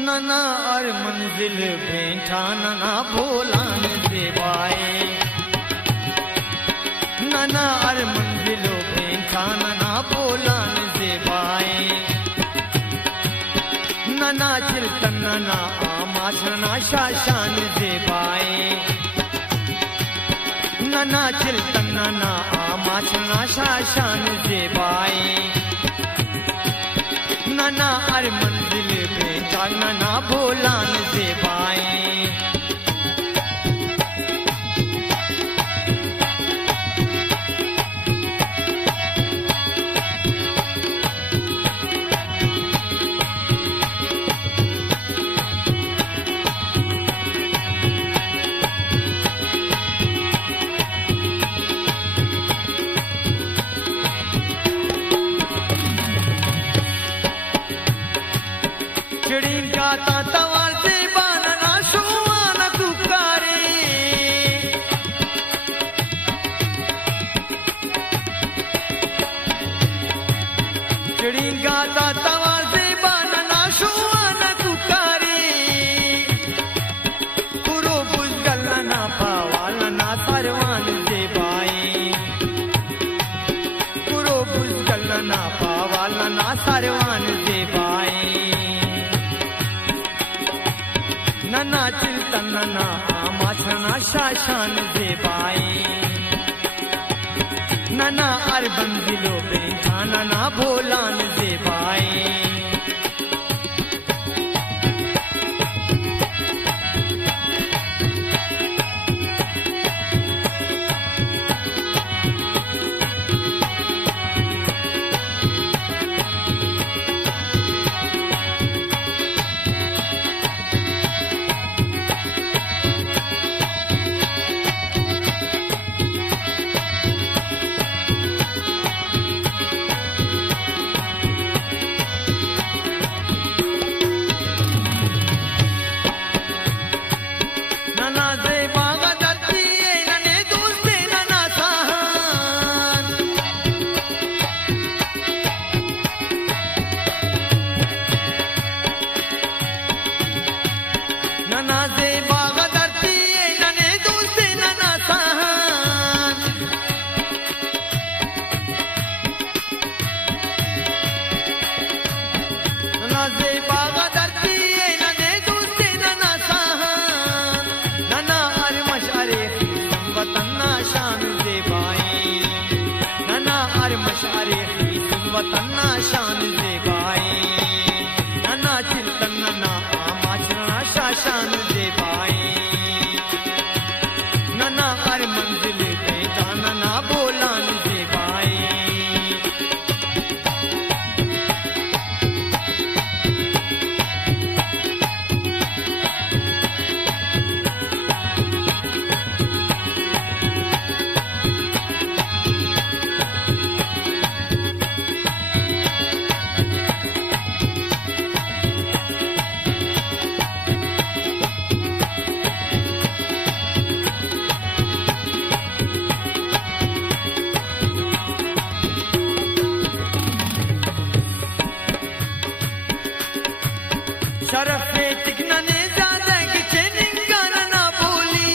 नना और मंजिल भेंटा नना भोलान देवाए, नना और मंजिलो भेंटा नना भोलान देवाए, नना चिलतन नना आमाशना शाशान देवाए, नना चिलतन नना आमाशना शाशान देवाए, नना और मंजिल भेंटा नना भोलान देवाए। चिड़ी गाता तवार से बानना शुआना तुकारे, चिड़ी गाता तवार से बानना शुआना तुकारे, पुरो बुजगल ना पावाल ना सरवान से बाए, पुरो बुजगल ना पावाल ना सरवान से बाए, नना चिलतन नना आमाशना शाशान देवाए, नना और मंजिलो भेंटा नना भोलान देवाए। वतना शान देवाए, नना चिलतन नना आमाशना शाशान देवाए, नना हर मंजिल भेंटा नना भोलान देवाए। शरफे चिकना ने ज्यादा किचे निंगाना ना बोली,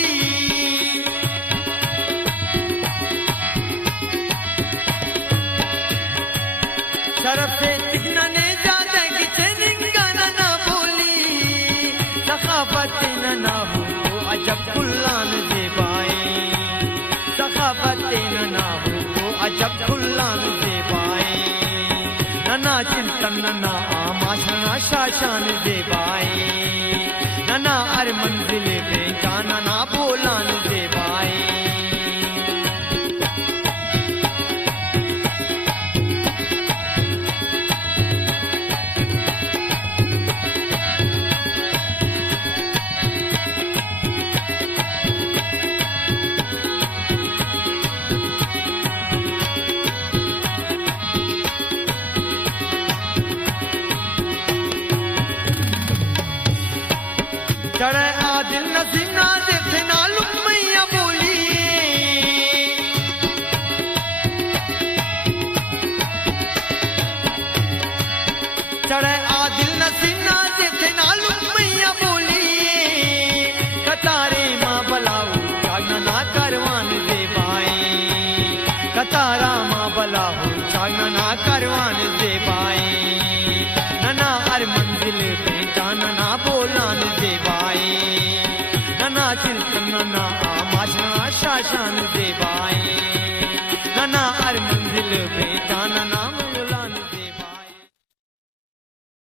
शरफे चिकना ने ज्यादा किचे निंगाना ना बोली, सखावत ना हो तो अजब कुल्लान देवाए, सखावत ना हो तो अजब कुल्लान देवाए, नना चिलतन नना आमाशना शाशान देवाए, नना हर मंजिल भेंटा नना भोलान देवाए। चढ़े आदिल नसीना देखे नालुम मैया बोली चढ़े आदिल नसीना देखे नालुम मैया बोली कतारे माँ बलाऊ जागना ना करवान दे बाई कतारा माँ बलाऊ जागना ना करवान दे बाई नना हर मंजिल पे जाना ना बोलान दे बाई नना चिल्कन नना आमाशना शाशान दे बाई नना हर मंजिल पे